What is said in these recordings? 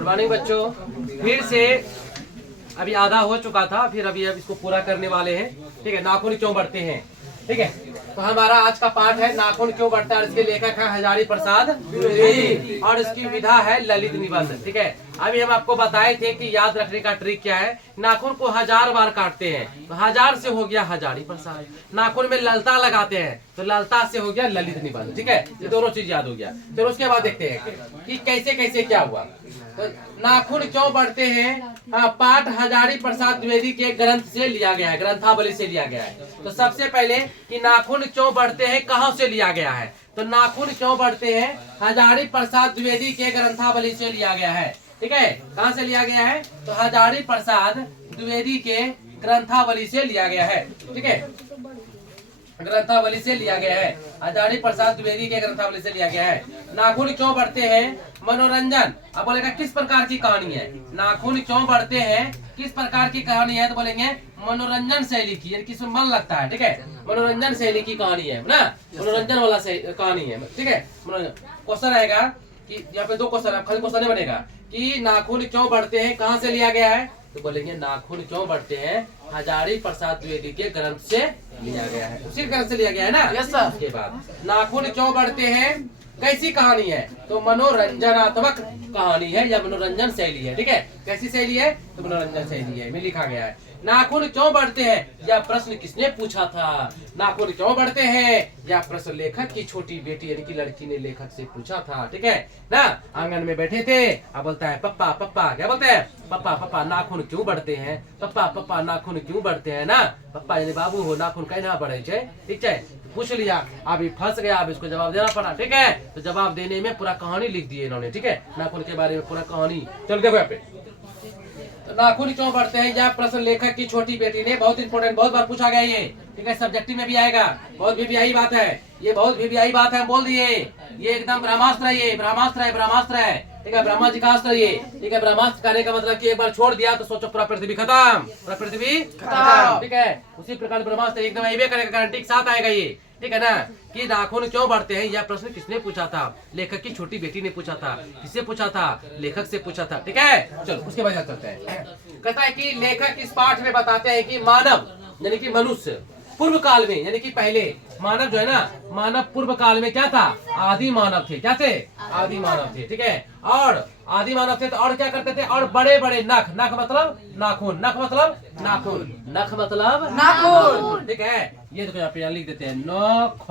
Good morning बच्चों, फिर से अभी आधा हो चुका था, फिर अभी अब इसको पूरा करने वाले हैं। ठीक है, नाखून क्यों बढ़ते हैं। ठीक है, तो हमारा आज का पाठ है नाखून क्यों बढ़ता है। इसके लेखक है हजारी प्रसाद द्विवेदी और इसकी विधा है ललित निबंध। ठीक है, अभी हम आपको बताए थे कि याद रखने का ट्रिक क्या है। नाखून को 1000 बार काटते हैं तो 1000 से हो गया हजारी प्रसाद। नाखून में ललता लगाते हैं तो ललता से हो गया ललित निबंध। ठीक है, ये दोनों चीज याद हो गया। तो उसके बाद देखते हैं कि कैसे कैसे क्या हुआ। तो नाखून क्यों बढ़ते हैं। हाँ, पाठ हजारी प्रसाद द्विवेदी के ग्रंथ से लिया गया है, ग्रंथावली से लिया गया है। तो सबसे पहले कि नाखून क्यों बढ़ते हैं कहाँ से लिया गया है। तो नाखून क्यों बढ़ते हैं हजारी प्रसाद द्विवेदी के ग्रंथावली से लिया गया है। ठीक है, कहाँ से लिया गया है। तो हजारी प्रसाद द्विवेदी के ग्रंथावली से लिया गया है। ठीक है, ग्रंथावली से लिया गया है, हजारी प्रसाद द्विवेदी के ग्रंथावली से लिया गया है। नाखून क्यों बढ़ते हैं मनोरंजन। अब बोलेगा किस प्रकार की कहानी है। नाखून क्यों बढ़ते हैं किस प्रकार की कहानी है। तो बोलेंगे मनोरंजन शैली की, यानी किसमें मन लगता है। ठीक है, मनोरंजन शैली की कहानी है ना, मनोरंजन वाला कहानी है। ठीक है, क्वेश्चन रहेगा कि यहाँ पे 2 क्वेश्चन, खाली क्वेश्चन नहीं बनेगा कि नाखून क्यों बढ़ते हैं कहाँ से लिया गया है। तो बोलेंगे नाखून क्यों बढ़ते हैं हजारी प्रसाद द्विवेदी के ग्रंथ से लिया गया है, उसी ग्रंथ से लिया गया है ना। Yes sir. उसके बाद नाखून क्यों बढ़ते हैं कैसी कहानी है। तो मनोरंजनात्मक कहानी है या मनोरंजन शैली है। ठीक है, कैसी शैली है तो मनोरंजन शैली है में लिखा गया है। नाखून क्यों बढ़ते हैं यह प्रश्न किसने पूछा था। नाखून क्यों बढ़ते हैं यह प्रश्न लेखक की छोटी बेटी यानी कि लड़की ने लेखक से पूछा था। ठीक है ना, आंगन में बैठे थे, अब बोलता है पप्पा पप्पा, क्या बोलते हैं पप्पा पप्पा नाखून क्यों बढ़ते हैं, पप्पा पप्पा नाखून क्यों बढ़ते हैं ना। पप्पा यानी बाबू हो, नाखून कहना बढ़े छे। ठीक है, पूछ लिया, अभी फंस गया, अब इसको जवाब देना पड़ा। ठीक है, तो जवाब देने में पूरा कहानी लिख दी इन्होंने। ठीक है, नाखून के बारे में पूरा कहानी। चलो देखो यहाँ पे, तो नाखून क्यों बढ़ते हैं यह प्रश्न लेखक की छोटी बेटी ने, बहुत इंपोर्टेंट, बहुत बार पूछा गया ये। ठीक है, सब्जेक्टिव में भी आएगा, बहुत भी यही बात है, ये बहुत भी यही बात है, बोल दिए ये एकदम ब्रह्मास्त्र है, ये ब्रह्मास्त्र है, ब्रह्मास्त्र है। ठीक है, ब्रह्मा जी का अस्त्र ये। ठीक है, ब्रह्मास्त्र करने का मतलब कि एक बार छोड़ दिया तो सोचो पूरा पृथ्वी खत्म, पूरा पृथ्वी खत्म। ठीक है, उसी प्रकार ब्रह्मास्त्र एकदम आइबे करेगा, गारंटी के साथ आएगा ये। ठीक है ना, कि नाखून क्यों बढ़ते हैं यह प्रश्न किसने पूछा था। लेखक की छोटी बेटी ने पूछा था। किससे पूछा था, लेखक से पूछा था। ठीक है, चलो उसके बाद चलते हैं। कहता है कि लेखक इस पाठ में बताते हैं कि मानव यानी कि मनुष्य पूर्व काल में, यानी कि पहले मानव जो है ना, मानव पूर्व काल में क्या था, आदि मानव थे। क्या थे, आदि मानव थे। ठीक है, और आदि मानव थे तो और क्या करते थे, और बड़े बड़े नख, नख मतलब नाखून, नख मतलब नाखून, नख मतलब नाखून। ठीक है, ये देखो यहाँ पे लिख देते हैं नख,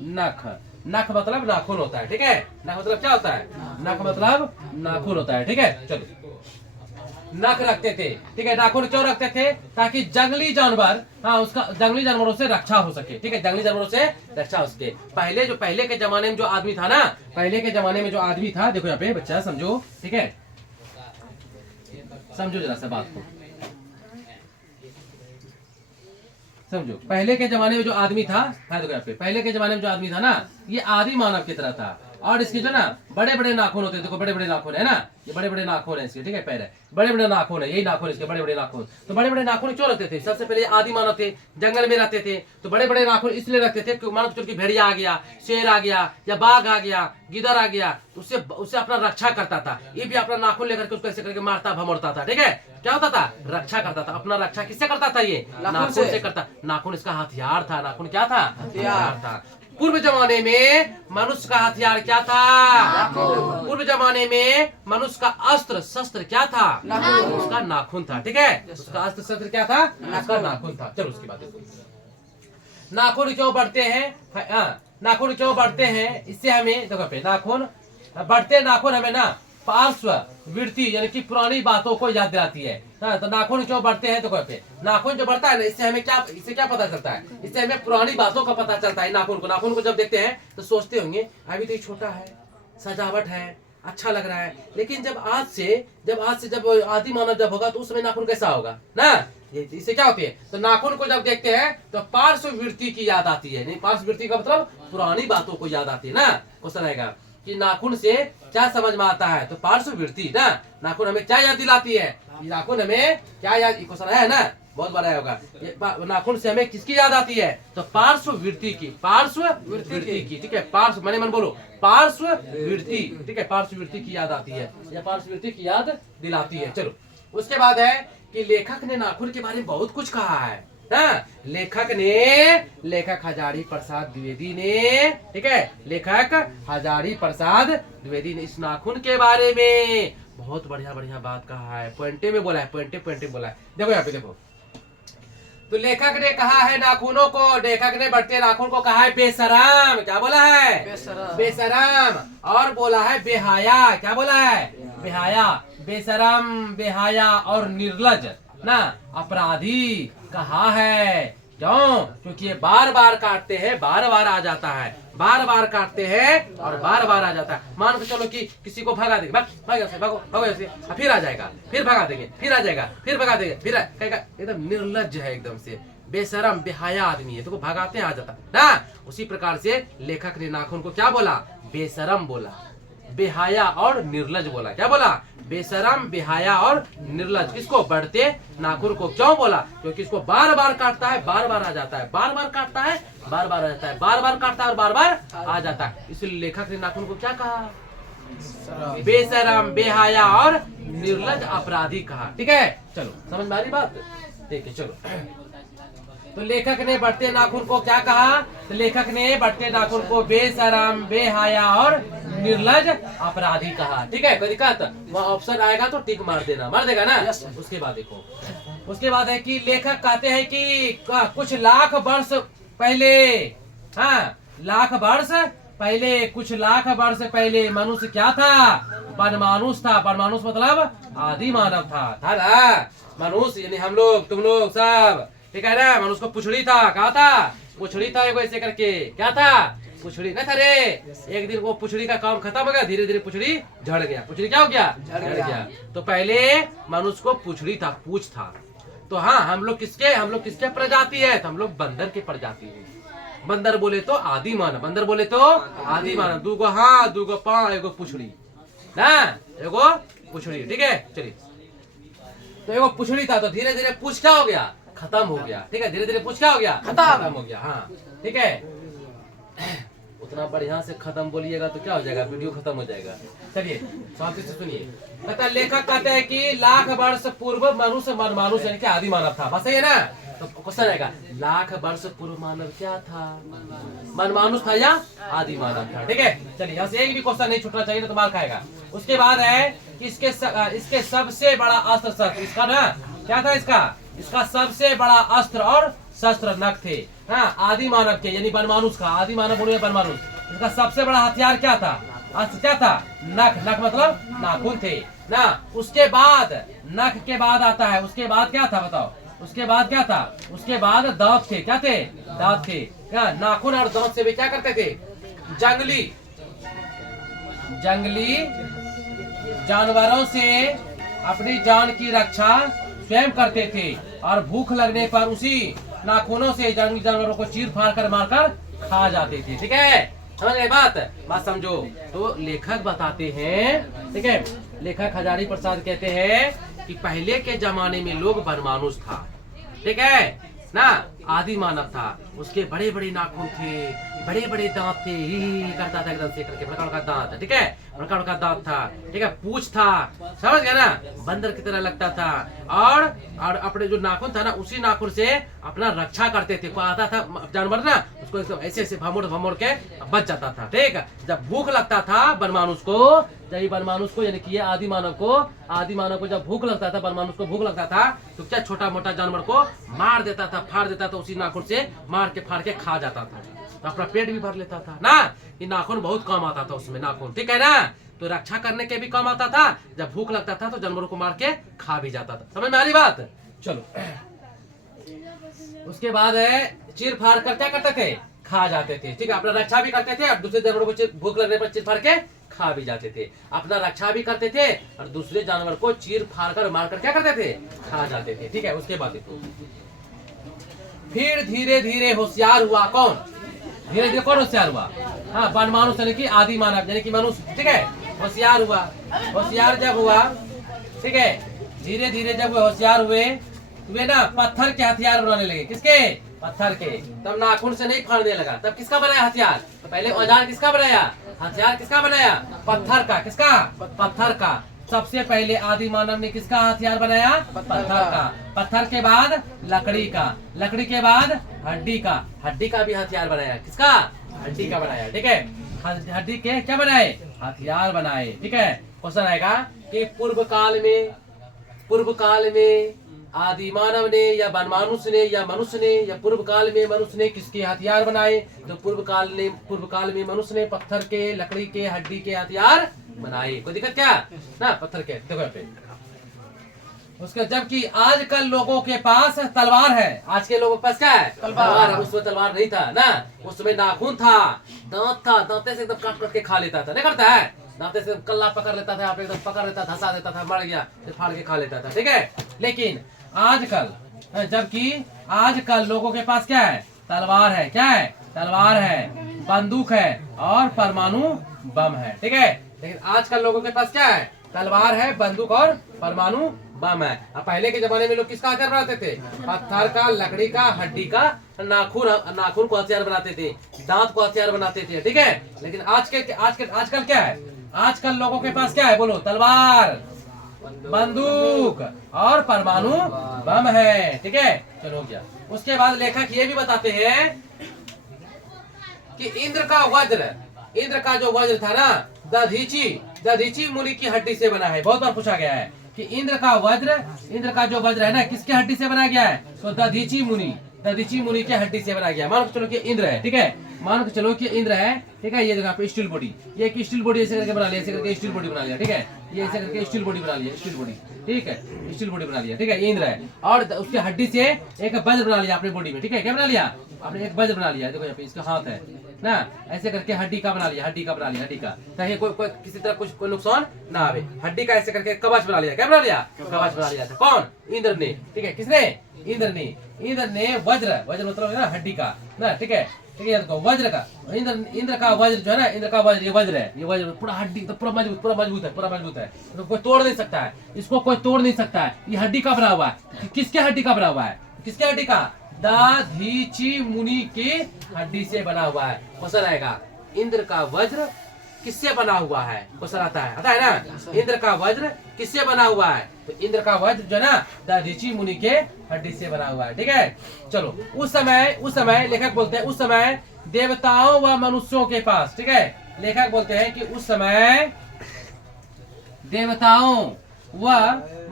नख, नख मतलब नाखून होता है। ठीक है, नख मतलब क्या होता है, नख मतलब नाखून होता है। ठीक है, चलो नख रखते थे। ठीक है, नाखून क्यों रखते थे, ताकि जंगली जानवर, हाँ उसका जंगली जानवरों से रक्षा हो सके। ठीक है, जंगली जानवरों से रक्षा हो सके। पहले के जमाने में जो आदमी था ना, पहले के जमाने में जो आदमी था, देखो यहाँ पे बच्चा समझो। ठीक है, समझो जरा सा बात को समझो। पहले के जमाने में जो आदमी था, हाँ देखो यहाँ पे, पहले के जमाने में जो आदमी था ना, ये आदि मानव की तरह था। और इसके जो ना बड़े बड़े नाखून होते हैं, देखो बड़े बड़े नाखून है ना, ये बड़े बड़े नाखून है इसके। ठीक है, पैर है, बड़े बड़े नाखून है, यही नाखून इसके, बड़े बड़े नाखून। तो बड़े बड़े नाखून क्यों रखते थे, सबसे पहले आदि मानव थे, जंगल में रहते थे, तो बड़े बड़े नाखून इसलिए रखते थे कि मानो चल की भेड़िया आ गया, शेर आ गया, या बाघ आ गया, गिदड़ आ गया, उससे अपना रक्षा करता था। ये भी अपना नाखून लेकर के उसको ऐसे करके मारता भमोड़ता था। ठीक है, क्या होता था, रक्षा करता था। अपना रक्षा किससे करता था, ये नाखून से करता। नाखून इसका हथियार था। नाखून क्या था, हथियार था। पूर्व जमाने में मनुष्य का हथियार क्या था, पूर्व जमाने में मनुष्य का अस्त्र शस्त्र क्या था, उसका नाखून था। ठीक है, उसका अस्त्र शस्त्र क्या था, उसका नाखून था। चलो उसकी बात देखो, नाखून क्यों बढ़ते हैं। नाखून क्यों बढ़ते हैं, इससे हमें देखो पे नाखून बढ़ते, नाखून हमें ना पार्श्व वृत्ति यानी कि पुरानी बातों को याद दिलाती है। तो नाखून क्यों बढ़ते हैं, तो पे नाखून जो बढ़ता है ना, इससे हमें क्या, इससे क्या पता चलता है, इससे हमें पुरानी बातों का पता चलता है। नाखून को जब देखते हैं तो सोचते होंगे अभी तो ये छोटा है, सजावट है, अच्छा लग रहा है, लेकिन जब आज से जब आदि मानव जब होगा तो उस समय नाखून कैसा होगा ना। इससे क्या होती है, तो नाखून को जब देखते हैं तो पार्श्व वृत्ति की याद आती है। नहीं, पार्श्व वृत्ति का मतलब पुरानी बातों को याद आती है ना। क्वेश्चन आएगा कि नाखून से क्या समझ में आता है, तो पार्श्व वृत्ति ना, नाखून हमें क्या याद दिलाती है, नाखून हमें क्या याद, क्वेश्चन है ना, बहुत बड़ा होगा। नाखून से हमें किसकी याद आती है? तो पार्श्व वृत्ति की, पार्श्व वृत्ति की, ठीक है। पार्श्व मैंने मन बोलो, पार्श्व वृत्ति, ठीक है, पार्श्व वृत्ति की याद आती है, या पार्श्व वृत्ति की याद दिलाती है। चलो उसके बाद है कि लेखक ने नाखून के बारे में बहुत कुछ कहा है। लेखक हजारी प्रसाद द्विवेदी ने, ठीक है, लेखक हजारी प्रसाद द्विवेदी ने इस नाखून के बारे में बहुत बढ़िया बढ़िया बात कहा है। पॉइंटे में बोला है, पॉइंटे बोला है। देखो यहाँ पे देखो, तो लेखक ने कहा है नाखूनों को, लेखक ने बढ़ते नाखून को कहा है बेशरम। क्या बोला है? बेशरम। और बोला है बेहाया। क्या बोला है? बेहाया। बेशरम, बेहाया और निर्लज ना अपराधी कहा है। क्यों? क्योंकि ये बार बार काटते हैं, बार बार आ जाता है, बार बार काटते हैं और बार बार आ जाता है। मान के चलो कि किसी को भगा देंगे, भागो ऐसे, फिर आ जाएगा, फिर भगा देंगे, फिर आ जाएगा, फिर भगा देंगे, फिर कहेगा एकदम निर्लज है, एकदम से बेशरम बेहाया आदमी है, तो भगाते आ जाता ना। उसी प्रकार से लेखक ने नाखून को क्या बोला? बेशरम बोला, बेहाया और निर्लज बोला। क्या बोला? बेशरम, बेहाया और निर्लज। किसको? बढ़ते नाखून को। क्यों बोला? क्योंकि इसको बार बार काटता है, बार बार आ जाता है, बार बार काटता है, बार बार आ जाता है, बार बार काटता है और बार बार आ जाता है। इसलिए लेखक ने नाखून को क्या कहा? बेशरम, बेहाया और निर्लज अपराधी कहा। ठीक है, चलो समझ में आ रही बात? ठीक है, चलो। तो लेखक ने बढ़ते नाखून को क्या कहा? तो लेखक ने बढ़ते नाखून को बेशरम, बेहाया और निर्लज अपराधी कहा। ठीक है, कोई दिक्कत? वहाँ ऑप्शन आएगा तो टिक मार देना, मार देगा ना। उसके बाद देखो, उसके बाद है कि लेखक कहते हैं कि कुछ लाख वर्ष पहले, हाँ, लाख वर्ष पहले, कुछ लाख वर्ष पहले मनुष्य क्या था? बनमानुष था। बनमानुष मतलब आदि मानव था ना। मनुष्य यानी हम लोग, तुम लोग सब, ठीक है ना। मनुष्य को पुछड़ी था, कहा था? पुछड़ी था एगो ऐसे करके। क्या था? पुछड़ी न था रे। एक दिन वो पुछड़ी का काम खत्म हो गया, धीरे धीरे पुछड़ी झड़ गया। पुछड़ी क्या हो गया? झड़ गया। तो पहले मनुष्य को पुछड़ी था, पूछ था। तो हाँ, हम लोग किसके प्रजाति है? तो हम लोग बंदर के प्रजाति है। बंदर बोले तो आदि मानव, बंदर बोले तो आदि मानव। दूगो हाथ, दूगो पाँव, एगो पुछड़ी ना, एगो पुछड़ी। ठीक है, चलिए। तो एगो पुछड़ी था, तो धीरे धीरे पूछ क्या हो गया? खत्म हो गया। ठीक है, धीरे धीरे पूछ क्या हो गया? खत्म हो गया। हाँ, ठीक है। उतना बढ़िया से खत्म बोलिएगा तो क्या हो जाएगा? वीडियो खत्म हो जाएगा। चलिए शांति से सुनिए। कहता लेखक कहते हैं कि लाख वर्ष पूर्व मनुष्य मनमानुष यानी कि आदि मानव था। बस है ना। तो क्वेश्चन आएगा, लाख वर्ष पूर्व मानव क्या था? मनमानुष था या आदि मानव था? ठीक है, चलिए यहाँ से एक भी क्वेश्चन नहीं छूटना चाहिए, तो मार खाएगा। उसके बाद है कि इसके सबसे बड़ा अस्त्र शस्त्र, इसका ना क्या था? इसका सबसे बड़ा अस्त्र और शस्त्र नख थे। हाँ, आदि मानव के यानी बनमानुष का, आदि मानव बोले बनमानुष, इसका सबसे बड़ा हथियार क्या था? अस्त्र क्या था? नख। नख मतलब नाखून थे ना। उसके बाद, नख के बाद आता है, उसके बाद क्या था बताओ? उसके बाद क्या था? उसके बाद दांत थे। क्या थे? दांत थे। क्या? नाखून और दांत से भी क्या करते थे? जंगली जानवरों से अपनी जान की रक्षा स्वयं करते थे और भूख लगने पर उसी नाखूनों से जंगली जानवरों को चीर फाड़ कर मारकर खा जाते थे। ठीक है, समझ गए बात समझो। तो लेखक बताते हैं, ठीक है, लेखक हजारी प्रसाद कहते हैं कि पहले के जमाने में लोग बनमानुष था, ठीक है ना, आदि मानव था। उसके बड़े बड़े नाखून थे, बड़े बड़े दांत थे, ही करता था एकदम से करके, बड़का बड़का दांत, ठीक है, बड़का बड़का दांत था, ठीक है, पूंछ था, समझ गया ना, बंदर की तरह लगता था। और अपने जो नाखून था ना, उसी नाखून से अपना रक्षा करते थे। आता था जानवर ना, उसको ऐसे ऐसे भमोड़ के बच जाता था। ठीक है, जब भूख लगता था बनमानुष को यानी कि आदि मानव को जब भूख लगता था, बनमानुष को भूख लगता था, तो क्या छोटा मोटा जानवर को मार देता था, फाड़ देता था, उसी नाखून से मार के फाड़ के खा जाता था, तो अपना पेट भी भर लेता था ना। ये नाखून बहुत काम आता था उसमें, नाखून, ठीक है ना। तो रक्षा करने के भी काम आता था, जब भूख लगता था तो जानवरों को मार के खा भी जाता था। समझ में आ रही बात? चलो, उसके बाद है चीर फाड़ कर क्या करते थे? खा जाते थे। ठीक है, अपना रक्षा भी करते थे और दूसरे जानवरों को भूख लगने पर चीर फाड़ के खा भी जाते थे। अपना रक्षा भी करते थे और दूसरे जानवर को चीर फाड़ कर मार कर क्या करते थे? खा जाते थे। ठीक है, उसके बाद फिर धीरे धीरे होशियार हुआ। कौन? धीरे धीरे कौन होशियार हुआ? हाँ, बनमानुष यानी कि आदि मानव यानी कि मनुष्य, ठीक है, होशियार हुआ। होशियार जब हुआ, ठीक है, धीरे धीरे जब होशियार हुए वे ना पत्थर के हथियार बनाने लगे। किसके? पत्थर के। तब नाखून से नहीं फाड़ने लगा। तब किसका बनाया हथियार? तो पहले औजार किसका बनाया? हथियार किसका बनाया? पत्थर का। किसका? पत्थर का। सबसे पहले आदि मानव ने किसका हथियार बनाया? पत्थर का। पत्थर के बाद लकड़ी का, लकड़ी के बाद हड्डी का, हड्डी का भी हथियार बनाया। किसका? हड्डी का बनाया। ठीक है, हड्डी के क्या बनाए? हथियार बनाए। ठीक है, क्वेश्चन आएगा कि पूर्व काल में आदि मानव ने या वनमानुष ने या मनुष्य ने या पूर्व काल में मनुष्य ने किसके हथियार बनाए? तो पूर्व काल में मनुष्य ने पत्थर के, लकड़ी के, हड्डी के हथियार बनाए। कोई दिक्कत क्या ना? पत्थर के। देखो यहाँ पे उसके, जबकि आजकल लोगों के पास तलवार है। आज के लोगों के पास क्या है? तलवार है। उसमें तलवार नहीं था ना, उसमें नाखून था, दांत था, दांते से एकदम काट काट के खा लेता था। नहीं करता है? दांते से कल्ला पकड़ लेता था, एकदम पकड़ लेता था, धंसा देता था, मर गया फिर फाड़ के खा लेता था। ठीक है, लेकिन आजकल, जबकि आजकल लोगों के पास क्या है? तलवार है। क्या है? तलवार है, बंदूक है और परमाणु बम है। ठीक है, लेकिन आजकल लोगों के पास क्या है? तलवार है, बंदूक और परमाणु बम है। अब पहले के जमाने में लोग किसका हथियार बनाते थे? पत्थर का, लकड़ी का, हड्डी का, नाखून को हथियार बनाते थे, दांत को हथियार बनाते थे। ठीक है, लेकिन आजकल क्या है? आजकल लोगों के पास क्या है? बोलो। तलवार, बंदूक और परमाणु बम है। ठीक है, चलो हो गया। उसके बाद लेखक ये भी बताते हैं कि इंद्र का जो वज्र था ना, दधीची मुनि की हड्डी से बना है। बहुत बार पूछा गया है कि इंद्र का जो वज्र है ना, किसके हड्डी से बनाया गया है? तो दधीची मुनि के हड्डी से बनाया गया। मान के चलो कि इंद्र है। ठीक है, मान के चलो कि इंद्र है। ठीक है, ये जगह पे स्टील बॉडी, ये एक स्टील बॉडी ऐसे करके बना लिया, ऐसे करके स्टील बॉडी बना लिया। ठीक है, ये ऐसे करके स्टील बॉडी बना लिया, स्टील बॉडी। ठीक है, स्टील बॉडी बना लिया। ठीक है, ये इंद्र है और उसके हड्डी से एक वज्र बना लिया अपने बॉडी में। ठीक है, क्या बना लिया? आपने एक वज्र बना लिया। देखो यहाँ पे इसका हाथ है ना, ऐसे करके हड्डी का बना लिया, हड्डी का ताकि कोई किसी तरह कोई नुकसान ना आवे। हड्डी का ऐसे करके कवच बना लिया। क्या बना लिया? कवच बना लिया था। कौन? इंद्र ने। ठीक है, किसने? इंद्र ने वज्र मतलब है ना हड्डी का ना। ठीक है, वज्र का, इंद्र का वज्र जो है ना, इंद्र का वज्र, ये वज्र पूरा हड्डी तो पूरा मजबूत है, तो कोई तोड़ नहीं सकता है इसको, कोई तोड़ नहीं सकता है। ये हड्डी का बना हुआ है। किसके हड्डी का बना हुआ है? किसके हड्डी का? दधीची मुनि की हड्डी से बना हुआ है। क्वेश्चन आएगा, इंद्र का वज्र किससे बना हुआ है? क्वेश्चन आता है ना, इंद्र का वज्र किससे बना हुआ है? तो इंद्र का वज्र जो है ना, दधीची मुनि के हड्डी से बना हुआ है। ठीक है, चलो। उस समय लेखक बोलते हैं, उस समय देवताओं व मनुष्यों के पास, ठीक है, लेखक बोलते हैं कि उस समय देवताओं व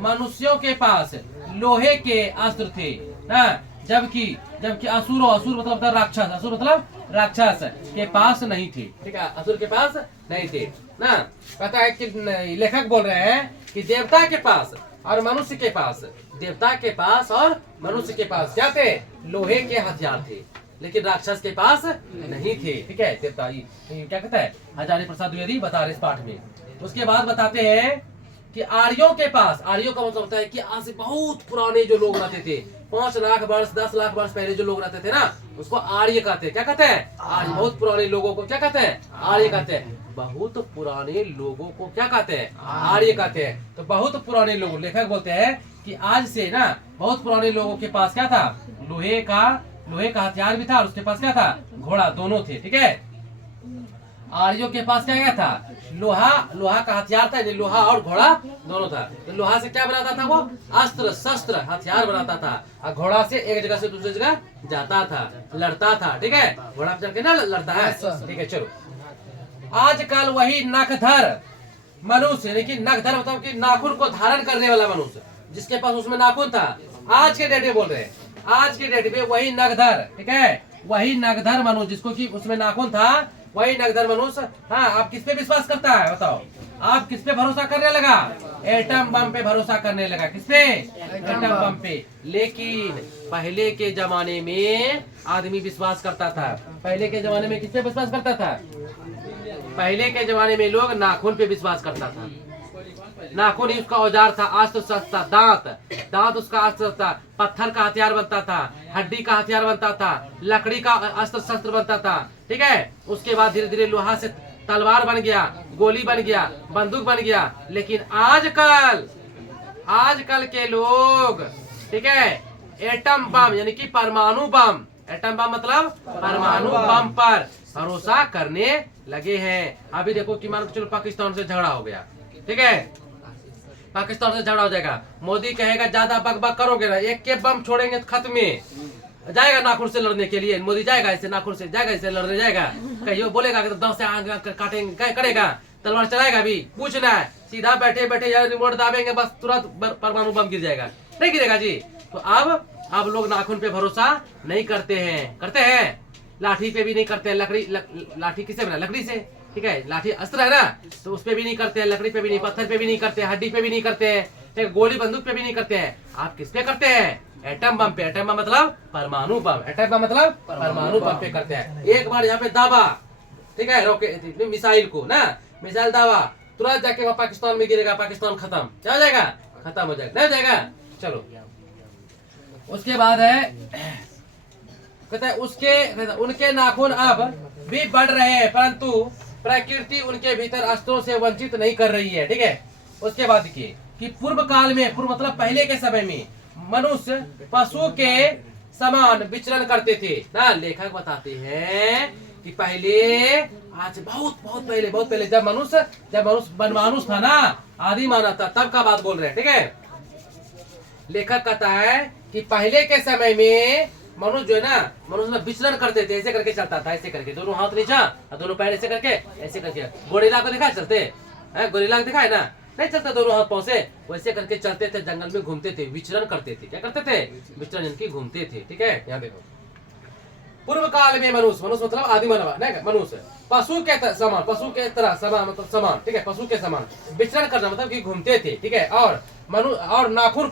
मनुष्यों के पास लोहे के अस्त्र थे ना, जबकि असुर मतलब राक्षस के पास नहीं थे। ठीक है, असुर के पास नहीं थे ना। कहता है कि लेखक बोल रहे हैं कि देवता के पास और मनुष्य के पास, क्या थे? लोहे के हथियार थे, लेकिन राक्षस के पास नहीं थे। ठीक है, देवता क्या कहता है हजारी प्रसाद द्विवेदी बता रहे इस पाठ में। उसके बाद बताते हैं कि आर्यों के पास, आर्यों का मतलब होता है कि आज से बहुत पुराने जो लोग रहते थे, 5 लाख वर्ष 10 लाख वर्ष पहले जो लोग रहते थे ना, उसको आर्य कहते हैं। क्या कहते हैं? आर्य। बहुत पुराने लोगों को क्या कहते हैं? आर्य कहते हैं। बहुत पुराने लोगों को क्या कहते हैं? आर्य कहते हैं। तो बहुत पुराने लोग, लेखक बोलते हैं कि आज से ना बहुत पुराने लोगों के पास क्या था? लोहे का हथियार भी था और उसके पास क्या था? घोड़ा, दोनों थे। ठीक है, आर्यों के पास क्या था? लोहा का हथियार था, लोहा और घोड़ा दोनों था। तो लोहा से क्या बनाता था? वो अस्त्र शस्त्र हथियार बनाता था, और घोड़ा से एक जगह से दूसरी जगह जाता था, लड़ता था। ठीक है, घोड़ा पे चढ़ के ना लड़ता है। ठीक है, चलो। आजकल वही नखधर मनुष्य, लेकिन नखधर मतलब कि नाखून को धारण करने वाला मनुष्य, जिसके पास उसमें नाखून था, आज के डेट में बोल रहे हैं, आज के डेट में वही नखधर, ठीक है, वही नखधर मनुष्य जिसको कि उसमें नाखून था, वही नखधर मनुष्य। हाँ, आप किस पे विश्वास करता है बताओ? आप किस पे भरोसा करने लगा? एटम बम पे भरोसा करने लगा। किस पे? एटम बम पे। लेकिन पहले के जमाने में आदमी विश्वास करता था। पहले के जमाने में किस पे विश्वास करता था? पहले के जमाने में लोग नाखून पे विश्वास करता था। नाखून ही उसका औजार था, अस्त्र शस्त्र था। दांत उसका अस्त्र था, पत्थर का हथियार बनता था, हड्डी का हथियार बनता था, लकड़ी का अस्त्र शस्त्र बनता था। ठीक है, उसके बाद धीरे धीरे लोहा से तलवार बन गया, गोली बन गया, बंदूक बन गया। लेकिन आजकल के लोग ठीक है, एटम बम यानी कि परमाणु बम, एटम बम मतलब परमाणु बम पर भरोसा करने लगे हैं। अभी देखो कि मान चलो पाकिस्तान से झगड़ा हो गया, ठीक है, पाकिस्तान से झगड़ा हो जाएगा, मोदी कहेगा ज्यादा बकबक करोगे ना एक के बम छोड़ेंगे तो खत्म में जाएगा नाखून से लड़ने के लिए, मोदी जाएगा ऐसे नाखून से जाएगा ऐसे लड़ने जाएगा, कहीं बोलेगा कि तो 10 से आगे काटेंगे करेगा, तलवार चलाएगा भी, पूछना है सीधा बैठे बैठे यार रिमोट दाबेंगे बस तुरंत परमाणु बम गिर जाएगा, नहीं गिरेगा जी। तो अब लोग नाखून पे भरोसा नहीं करते हैं, करते हैं लाठी पे भी नहीं करते हैं, लाठी किससे बना, लकड़ी से, ठीक है, लाठी अस्त्र है ना, तो उस पे भी नहीं करते हैं, लकड़ी पे भी नहीं, पत्थर पे भी नहीं करते हैं, हड्डी पे भी नहीं करते हैं, गोली बंदूक पे भी नहीं करते हैं, आप किस पे करते हैं, एटम बम पे, एटम बम मतलब परमाणु बम, एटम बम मतलब परमाणु बम पे करते हैं। एक बार यहाँ पे दाबा, ठीक है, रॉकेट मिसाइल को ना, मिसाइल दाबा तुरंत जाके वहाँ पाकिस्तान में गिरेगा, पाकिस्तान खत्म, क्या हो जाएगा, खत्म हो जाएगा, नहीं हो जाएगा। चलो उसके बाद है कहता है उनके नाखून अब भी बढ़ रहे हैं परंतु प्रकृति उनके भीतर अस्त्रों से वंचित नहीं कर रही है, ठीक है। उसके बाद कि पूर्व काल में, पूर्व मतलब पहले के समय में मनुष्य पशु के समान विचरण करते थे ना, लेखक बताते हैं कि पहले, आज बहुत पहले जब मनुष्य बनमानुष था ना, आदि मानव था, तब का बात बोल रहे हैं, ठीक है। लेखक कहता है कि पहले के समय में मनुष्य जो है ना, मनुष्य विचरण करते थे, ऐसे करके चलता था, ऐसे करके दोनों हाथ नीचा और दोनों पैर ऐसे करके, ऐसे करके। गोरिल्ला को दिखा चलते है, गोरिल्ला को दिखा है ना, नहीं चलता दोनों हाथ पांव से, वैसे करके चलते थे, जंगल में घूमते थे, विचरण करते थे, क्या करते थे, विचरण इनकी घूमते थे, ठीक है। यहाँ देखो पूर्व काल में मनुष्य मतलब आदि मानव, नहीं मनुष्य पशु के समान, पशु के तरह समान मतलब समान, ठीक है, पशु के समान विचरण करना मतलब कि घूमते थे, ठीक है, और नाखून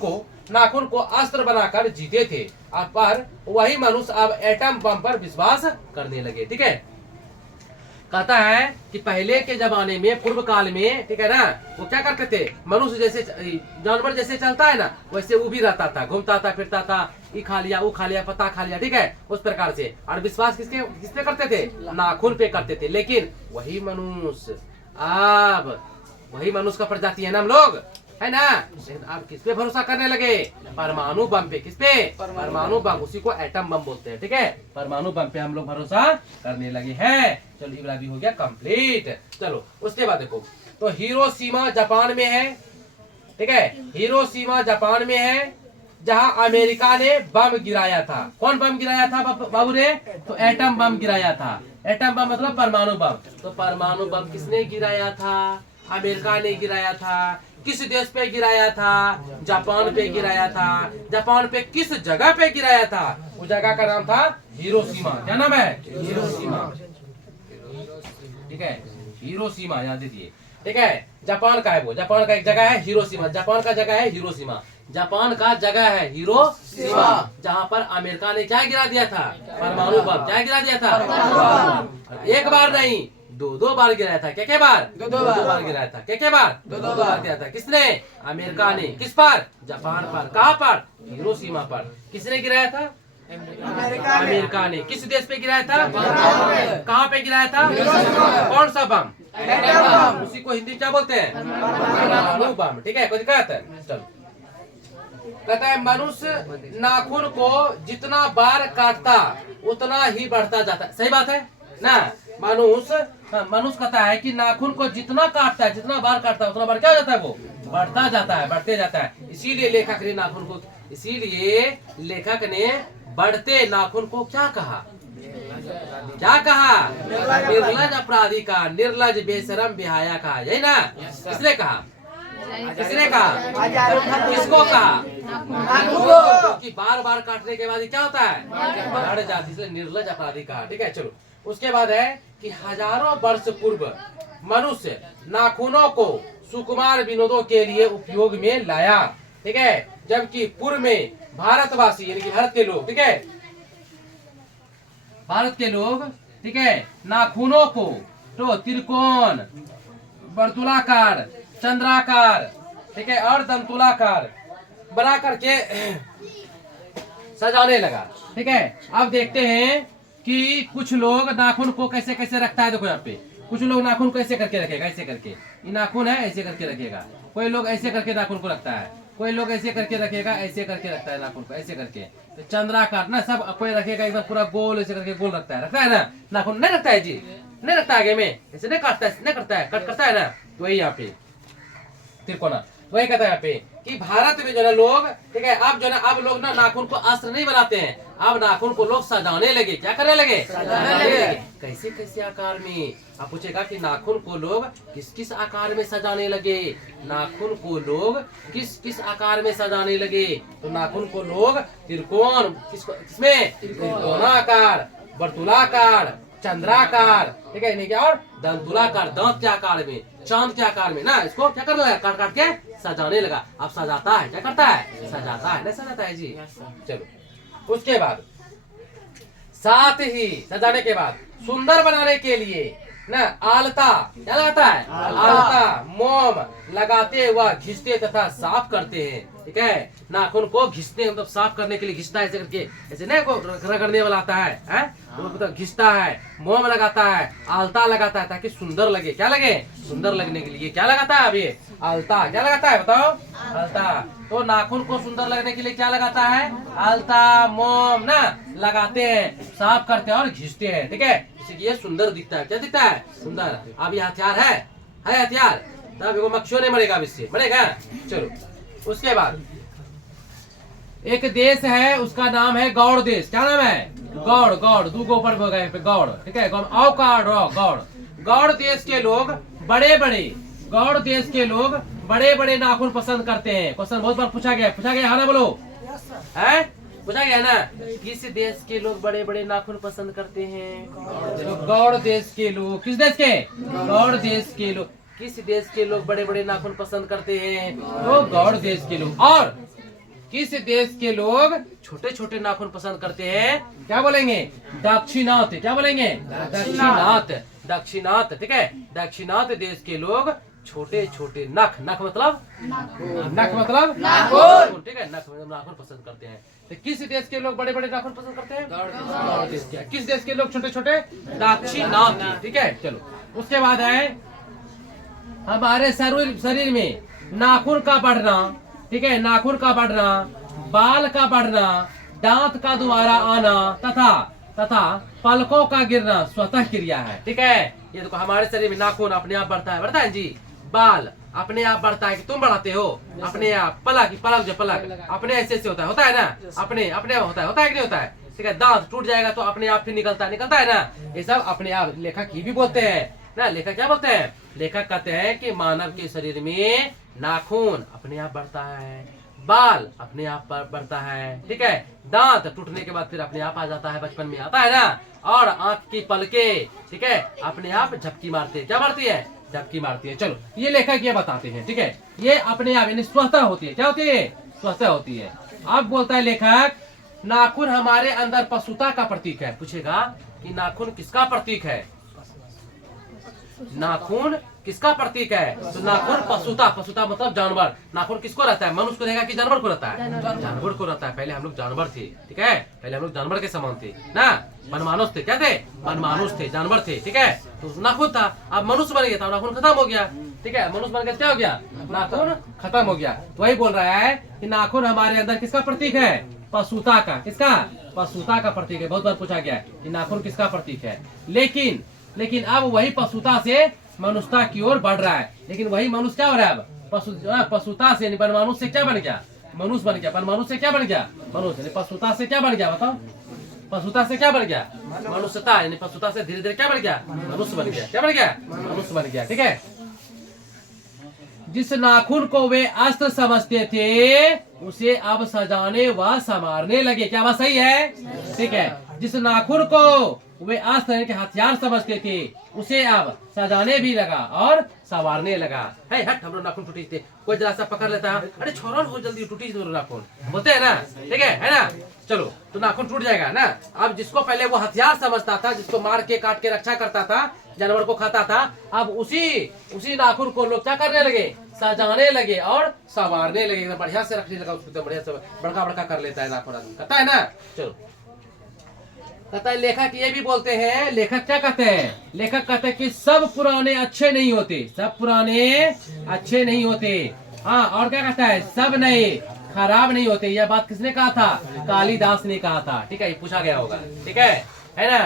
को अस्त्र बनाकर जीते थे। पर वही मनुष्य अब एटम बम पर विश्वास करने लगे, ठीक है। कहता है कि पहले के जमाने में, पूर्व काल में, ठीक है ना, वो क्या करते थे, मनुष्य जैसे जानवर जैसे चलता है ना, वैसे वो भी रहता था, घूमता था, फिरता था, ये खा लिया, वो खा लिया, पत्ता खा लिया, ठीक है, उस प्रकार से। और विश्वास किस पे करते थे, नाखून पे करते थे। लेकिन वही मनुष्य का प्रजाति है ना हम लोग, है ना, लेकिन आप किस पे भरोसा करने लगे, परमाणु बम पे। किस पे, परमाणु बम, उसी को एटम बम बोलते हैं, ठीक है, परमाणु बम पे हम लोग भरोसा करने लगे हैं। चलो ये भी हो गया कंप्लीट। चलो उसके बाद देखो, तो हिरोशिमा जापान में है, ठीक है, हिरोशिमा जापान में है, जहां अमेरिका ने बम गिराया था। कौन बम गिराया था बाबू रे, तो एटम बम गिराया था। एटम बम मतलब परमाणु बम। तो परमाणु बम किसने गिराया था, अमेरिका ने गिराया था। किस देश पे गिराया था, जापान पे गिराया था। जापान पे किस जगह पे गिराया था, उस जगह का नाम था हिरोशिमा। क्या नाम है, हिरोशिमा, ठीक है, हिरोशिमा याद दीजिए, ठीक है। जापान का है वो, जापान का एक जगह है हिरोशिमा, जापान का जगह है हिरोशिमा, जापान का जगह है हिरोशिमा, जहाँ पर अमेरिका ने क्या गिरा दिया था, परमाणु बम। क्या गिरा दिया था, एक बार नहीं, दो बार गिराया था। क्या बार, दो बार गिराया था। क्या बार, दो बार गिराया था। किसने, अमेरिका ने। किस पर, जापान पर। कहाँ पर, हिरोशिमा पर। किसने गिराया था, अमेरिका ने। किस देश पे गिराया था, कहाँ पे गिराया था, कौन सा बम, उसी को हिंदी क्या बोलते हैं, परमाणु बम, ठीक है। कोई दिक्कत है, चलो। कहता है मनुष्य नाखून को जितना बार काटता उतना ही बढ़ता जाता है। सही बात है ना, मनुष्य कहता है कि नाखून को जितना काटता है, जितना बार काटता है, उतना बार क्या हो जाता है, वो बढ़ता जाता है, बढ़ते जाता है। इसीलिए लेखक ने बढ़ते नाखून को क्या कहा, निर्लज अपराधी का, निर्लज बेशरम बेहाया कहा, यही ना। किसने कहा, किसको कहा, कि बार बार काटने के बाद क्या होता है, बढ़ जाती, इसलिए निर्लज अपराधी कहा, ठीक है। चलो उसके बाद है कि हजारों वर्ष पूर्व मनुष्य नाखूनों को सुकुमार विनोदों के लिए उपयोग में लाया, ठीक है। जबकि पूर्व में भारतवासी यानी कि भारत के लोग, ठीक है, भारत के लोग, ठीक है, नाखूनों को तो त्रिकोण, वर्तुलाकार, चंद्राकार, ठीक है, और दंतुलाकार बना करके सजाने लगा, ठीक है। अब देखते हैं कि कुछ लोग नाखून को कैसे कैसे रखता है। देखो यहाँ पे कुछ लोग नाखून को ऐसे करके रखेगा, ऐसे करके, ये नाखून है ऐसे करके रखेगा। कोई लोग ऐसे करके नाखून को रखता है, कोई लोग ऐसे करके रखेगा, ऐसे करके रखता है नाखून को, ऐसे करके। तो चंद्राकार ना सब कोई रखेगा एकदम पूरा गोल, ऐसे करके गोल रखता है ना नाखून, नहीं रखता है जी, नहीं रखता आगे में, ऐसे नहीं काटता है, नहीं करता है, कट करता है ना। तो वही यहाँ पे त्रिकोणा, वही कहता है यहाँ पे कि भारत में जो है लोग, ठीक है, अब जो है अब लोग ना नाखून को अस्त्र नहीं बनाते हैं, अब नाखून को लोग सजाने लगे। क्या करने लगे? सजाने लगे। कैसे कैसे आकार में? आप पूछेगा कि नाखून को लोग किस किस आकार में सजाने लगे, नाखून को लोग किस किस आकार में सजाने लगे। तो नाखून को लोग त्रिकोण, किसमें? त्रिकोणाकार, वर्तुलाकार, चंद्राकार, ठीक है, नहीं क्या, और दंतुलाकार, दांत के आकार में, चांद के आकार में ना, इसको क्या करने लगा? काट काट के सजाने लगा। अब सजाता है, क्या करता है? सजाता है, नहीं सजाता है जी। चलो उसके बाद साथ ही सजाने के बाद सुंदर बनाने के लिए ना आलता, क्या लगाता है? आलता मोम लगाते हुआ घिसते तथा साफ करते हैं। ठीक है, नाखून को घिसते हैं, मतलब साफ करने के लिए घिसता है ऐसे करके, ऐसे नहीं को रगड़ने वाला आता है, मतलब घिसता है, मोम लगाता है, आलता लगाता है ताकि सुंदर लगे। क्या लगे? सुंदर लगने के लिए क्या लगाता है? अभी आलता क्या लगाता है बताओ? आलता। तो नाखून को सुंदर लगने के लिए क्या लगाता है? आलता मोम ना लगाते हैं, साफ करते हैं और घिसते हैं। ठीक है, ये सुंदर दिखता है। क्या दिखता है? सुंदर। अब ये हथियार है हथियार, तब मक्खियों नहीं मरेगा, अब इससे मरेगा। चलो उसके बाद एक देश है, उसका नाम है गौड़ देश। क्या नाम है? गौड़। गौड़ दो गो ऊपर गए पे गौड़, ठीक है, गौड़। गौड़ देश के लोग बड़े बड़े, गौड़ देश के लोग बड़े बड़े नाखून पसंद करते हैं। क्वेश्चन बहुत बार पूछा गया है ना, बोलो है, पूछा गया ना, किस देश के लोग बड़े बड़े नाखून पसंद करते हैं? तो गौड़ देश के लोग। किस देश के? गौड़ देश के लोग। किस देश के लोग बड़े बड़े नाखून पसंद करते हैं? तो गौड़ देश के लोग। और किस देश के लोग छोटे छोटे नाखून पसंद करते हैं? क्या बोलेंगे? दक्षिणात। क्या बोलेंगे? दक्षिणात। दक्षिणात, ठीक है, दक्षिणात देश के लोग छोटे छोटे नख, नख मतलब नाखून, ठीक है, नख मतलब नाखून पसंद करते हैं। तो किस देश के लोग बड़े बड़े नाखून पसंद करते हैं? गौड़ देश के। किस देश के लोग छोटे छोटे? दक्षिणात। ठीक है, चलो उसके बाद है हमारे शरीर में नाखून का बढ़ना, ठीक है, नाखून का बढ़ना, बाल का बढ़ना, दांत का दोबारा आना तथा पलकों का गिरना स्वतः क्रिया है। ठीक है, ये देखो हमारे शरीर में नाखून अपने आप बढ़ता है जी, बाल अपने आप बढ़ता है कि तुम बढ़ाते हो अपने आप, पलक जो पलक अपने ऐसे होता है ना, अपने होता है कि नहीं होता है, ठीक है, दांत टूट जाएगा तो अपने आप फिर निकलता है ना, ये सब अपने आप। लेखक ये भी बोलते हैं ना, लेखक क्या बोलते हैं? लेखक कहते हैं कि मानव के शरीर में नाखून अपने आप बढ़ता है, बाल अपने आप बढ़ता है, ठीक है, दांत टूटने के बाद फिर अपने आप आ जाता है, बचपन में आता है ना, और आंख की पलके, ठीक है, अपने आप झपकी मारती है। क्या मारती है? झपकी मारती है। चलो ये लेखक ये बताते हैं, ठीक है, ये अपने आप यानी स्वतः होती है। क्या होती है? स्वतः होती है। अब बोलता है लेखक, नाखून हमारे अंदर पशुता का प्रतीक है। पूछेगा कि नाखून किसका प्रतीक है? नाखून किसका प्रतीक है? तो नाखून पशुता मतलब जानवर। नाखून किसको रहता है? मनुष्य को रहेगा कि जानवर को रहता है? जानवर को रहता है। पहले हम लोग जानवर थे, ठीक है, पहले हम लोग जानवर के समान थे ना, वनमानुष थे। क्या थे? वनमानुष थे, जानवर थे, ठीक है, तो नाखून था, अब मनुष्य बन गया था, नाखून खत्म हो गया, ठीक है, मनुष्य बन गया, क्या हो गया? नाखून खत्म हो गया। तो वही बोल रहा है कि नाखून हमारे अंदर किसका प्रतीक है? पशुता का। किसका? पशुता का प्रतीक है। बहुत बार पूछा गया कि नाखून किसका प्रतीक है, लेकिन अब वही पशुता से मनुष्यता की ओर बढ़ रहा है। लेकिन वही मनुष्य क्या हो रहा है? अब पशुता से वनमानुष से क्या बन गया? मनुष्य बन गया। वनमानुष से क्या बन गया? मनुष्य। पशुता से क्या बन गया बताओ? पशुता से क्या बन गया? मनुष्यता। यानी पशुता से धीरे धीरे क्या बन गया? मनुष्य बन गया। क्या बन गया? मनुष्य बन गया। ठीक है, जिस नाखून को वे अस्त्र समझते थे उसे अब सजाने व संवारने लगे। क्या बात सही है? ठीक है, जिस नाखून को वे अस्त्र के हथियार समझते थे उसे अब सजाने भी लगा और संवारने लगा। है हट, हम लोग नाखून टूटी थे, कोई जरा सा पकड़ लेता है, अरे छोरा हो जल्दी टूटी नाखून, बोलते है ना, ठीक है ना, चलो तो नाखून टूट जाएगा ना। अब जिसको पहले वो हथियार समझता था, जिसको मार के काट के रक्षा करता था, जानवर को खाता था, अब उसी नाखून को लोग क्या करने लगे? सजाने लगे और संवारने लगे, एकदम बढ़िया से रखने लगा उसको, बढ़िया से बड़का कर लेता है नाखून आदमी, कहता है ना। चलो कहता है लेखक ये भी बोलते हैं, लेखक क्या कहते हैं? लेखक कहते हैं कि सब पुराने अच्छे नहीं होते, सब पुराने अच्छे नहीं होते, हाँ, और क्या कहता है, सब नए खराब नहीं होते। यह बात किसने कहा था, कालिदास ने कहा था। ठीक है, ये पूछा गया होगा। ठीक है ना,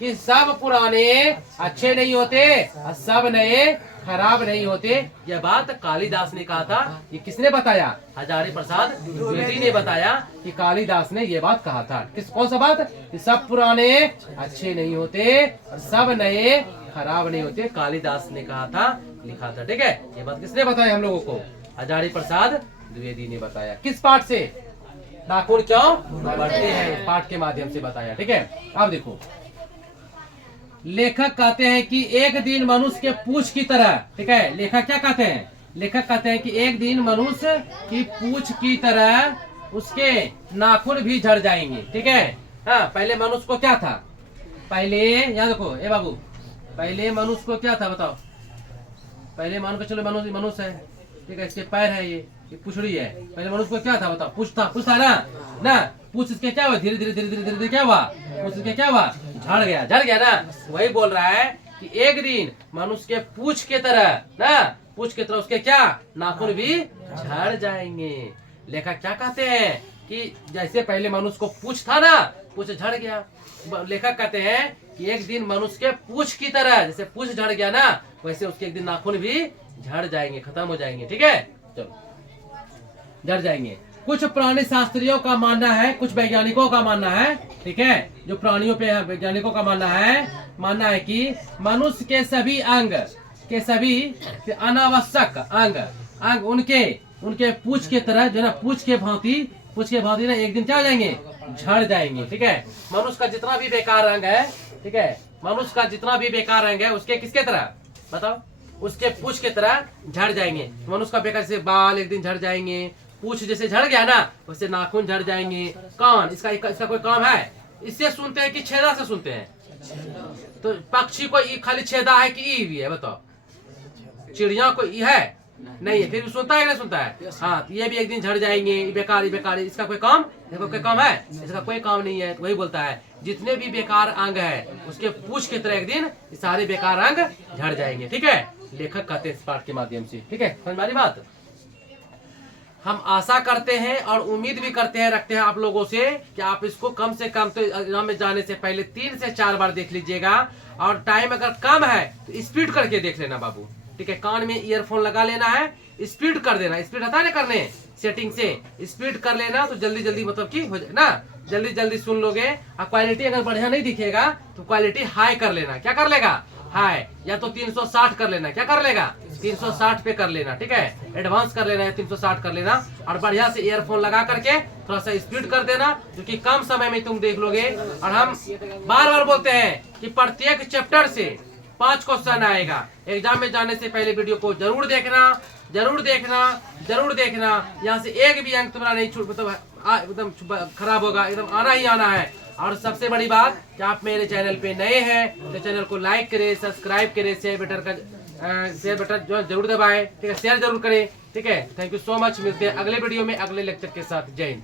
कि सब पुराने अच्छे नहीं होते और सब नए खराब नहीं होते। यह बात कालिदास ने कहा था। ये किसने बताया, हजारी प्रसाद द्विवेदी ने बताया कि कालिदास ने ये बात कहा था। कौन सा बात, कि सब पुराने अच्छे नहीं होते और सब नए खराब नहीं होते, कालिदास ने कहा था, लिखा था। ठीक है, ये बात किसने बताया हम लोगों को, हजारी प्रसाद द्विवेदी ने बताया। किस पाठ से, नाखून क्यों बढ़ते हैं, पाठ के माध्यम से बताया। ठीक है, अब देखो, लेखक कहते हैं कि एक दिन मनुष्य के पूंछ की तरह। ठीक है, लेखक क्या कहते हैं, लेखक कहते हैं कि एक दिन मनुष्य की पूंछ की तरह उसके नाखून भी झड़ जाएंगे। ठीक है, हाँ, पहले मनुष्य को क्या था, पहले यहाँ देखो, ए बाबू, पहले मनुष्य को क्या था बताओ, पहले मान के चलो मनुष्य है। ठीक है, इसके पैर है, ये पुछड़ी है। पहले मनुष्य को क्या था बताओ, पूछ था ना, पूछ इसके क्या हुआ, धीरे धीरे क्या हुआ, पूछ इसके क्या हुआ, झड़ गया ना। वही बोल रहा है कि एक दिन मनुष्य के पूछ के तरह ना, पूछ के तरह उसके क्या नाखून भी झड़ जाएंगे। लेखक क्या कहते हैं कि जैसे पहले मनुष्य को पूछ था ना, पूछ झड़ गया। लेखक कहते हैं कि एक दिन मनुष्य के पूछ की तरह, जैसे पूछ झड़ गया ना, वैसे उसके एक दिन नाखून भी झड़ जाएंगे, खत्म हो जाएंगे। ठीक है, चलो, झड़ जाएंगे। कुछ प्राणी शास्त्रियों का मानना है, कुछ वैज्ञानिकों का मानना है। ठीक है, जो प्राणियों पे वैज्ञानिकों का मानना है कि मनुष्य के सभी अंग के सभी अनावश्यक अंग उनके पूछ के तरह जो ना, पूछ के भांति ना एक दिन क्या हो जाएंगे, झड़ जाएंगे। ठीक है, मनुष्य का जितना भी बेकार अंग है, ठीक है, मनुष्य का जितना भी बेकार अंग है उसके किसके तरह बताओ, उसके पूछ के तरह झड़ जाएंगे। मनुष्य का बेकार से बाल एक दिन झड़ जाएंगे, पूछ जैसे झड़ गया ना वैसे नाखून झड़ जाएंगे। कान, इसका कोई काम है, इससे सुनते हैं कि छेदा से सुनते हैं, तो पक्षी को ई खाली छेदा है कि ई भी है बताओ, चिड़िया को ई है नहीं है, फिर भी सुनता है कि नहीं सुनता है। हाँ, ये भी एक दिन झड़ जाएंगे, बेकार, इसका कोई काम है, इसका कोई काम नहीं है। वही बोलता है जितने भी बेकार अंग है उसके पूछ की तरह एक दिन सारे बेकार अंग झड़ जाएंगे। ठीक है, लेखक कहते हैं इस पाठ के माध्यम से। ठीक है, समझ में आ रही बात। हम आशा करते हैं और उम्मीद भी रखते हैं आप लोगों से कि आप इसको कम से कम तो एग्जाम में जाने से पहले 3 से 4 बार देख लीजिएगा, और टाइम अगर कम है तो स्पीड करके देख लेना बाबू। ठीक है, कान में ईयरफोन लगा लेना है, स्पीड कर देना, स्पीड आता है ना करने सेटिंग से, स्पीड कर लेना तो जल्दी मतलब कि हो जाए ना, जल्दी सुन लोगे। और क्वालिटी अगर बढ़िया नहीं दिखेगा तो क्वालिटी हाई कर लेना, क्या कर लेगा, हाई, या तो 360 कर लेना, क्या कर लेगा, 360 पे कर लेना। ठीक है, एडवांस कर लेना है, 360 कर लेना, और बढ़िया से ईयरफोन लगा करके थोड़ा सा स्पीड कर देना, क्योंकि कम समय में तुम देख लोगे। और हम बार बोलते हैं कि प्रत्येक चैप्टर से 5 क्वेश्चन आएगा। एग्जाम में जाने से पहले वीडियो को जरूर देखना। यहाँ से एक भी अंक तुम्हारा नहीं छूट, मतलब एकदम खराब होगा, एकदम आना है। और सबसे बड़ी बात कि आप मेरे चैनल पे नए हैं तो चैनल को लाइक करें, सब्सक्राइब करें, शेयर बटन जो जरूर दबाएं। ठीक है, शेयर जरूर करें। ठीक है, थैंक यू सो मच। मिलते हैं अगले वीडियो में अगले लेक्चर के साथ। जय हिंद।